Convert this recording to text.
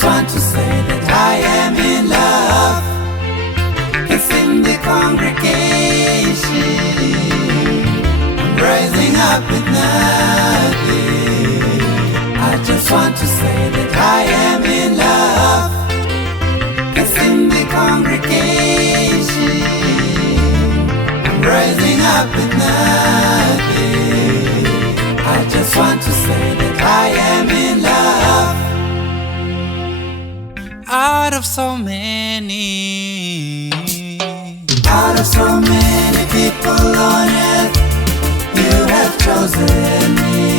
just want to say that I am in love. It's in the congregation. I'm rising up with nothing. I just want to say that I am in love. It's in the congregation. I'm rising up with nothing. I just want to say that I am in love. Out of so many people on earth, you have chosen me.